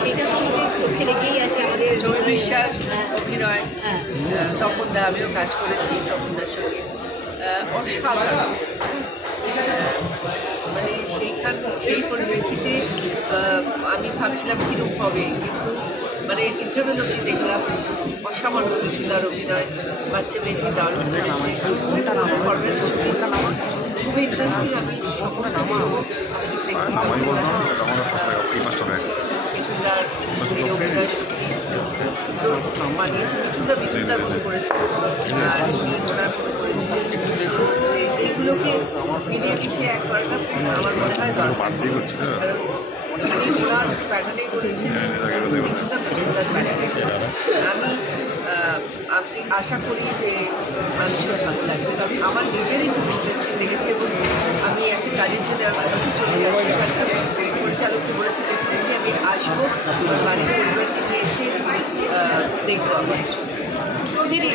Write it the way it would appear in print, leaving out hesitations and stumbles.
সেটা তো আমাদের চোখে লেগেই আছে আমাদের চোখ বিশ্বাস অভিনয়। তপনদা, আমিও কাজ করেছি তপনদার সঙ্গে, অসাধারণ। মানে সেই পরিপ্রেক্ষিতে আমি ভাবছিলাম কীরূপ হবে, কিন্তু মানে ইন্টারভিউ অবধি দেখলাম অসামান্য মিঠুনদার অভিনয়, বাচ্চা মেয়েটি দারুণ করেছে, খুবই ইন্টারেস্টিং। আমি মিঠুনদার এই অভিনয় সুন্দর মানিয়েছে। মিঠুনদার মতো করেছে আর ওনার মতো করেছে। তো এইগুলোকে মিলিয়ে মিশিয়ে একবার আমার মনে হয় দরকার, কারণ উনি ওনার প্যাটার্নেই করেছেন, মিঠুনদার প্যাটার্নে। আমি আশা করি যে মানুষের ভালো লাগবে, কারণ আমার নিজেরই খুব ইন্টারেস্টিং লেগেছে এবং আমি একটা কাজের জন্য চলে যাচ্ছি। পরিচালককে বলেছি ডেফিনেটলি আমি আসবো, বাড়ির পরিবারকে নিয়ে এসে দেখবো আমার দিদি।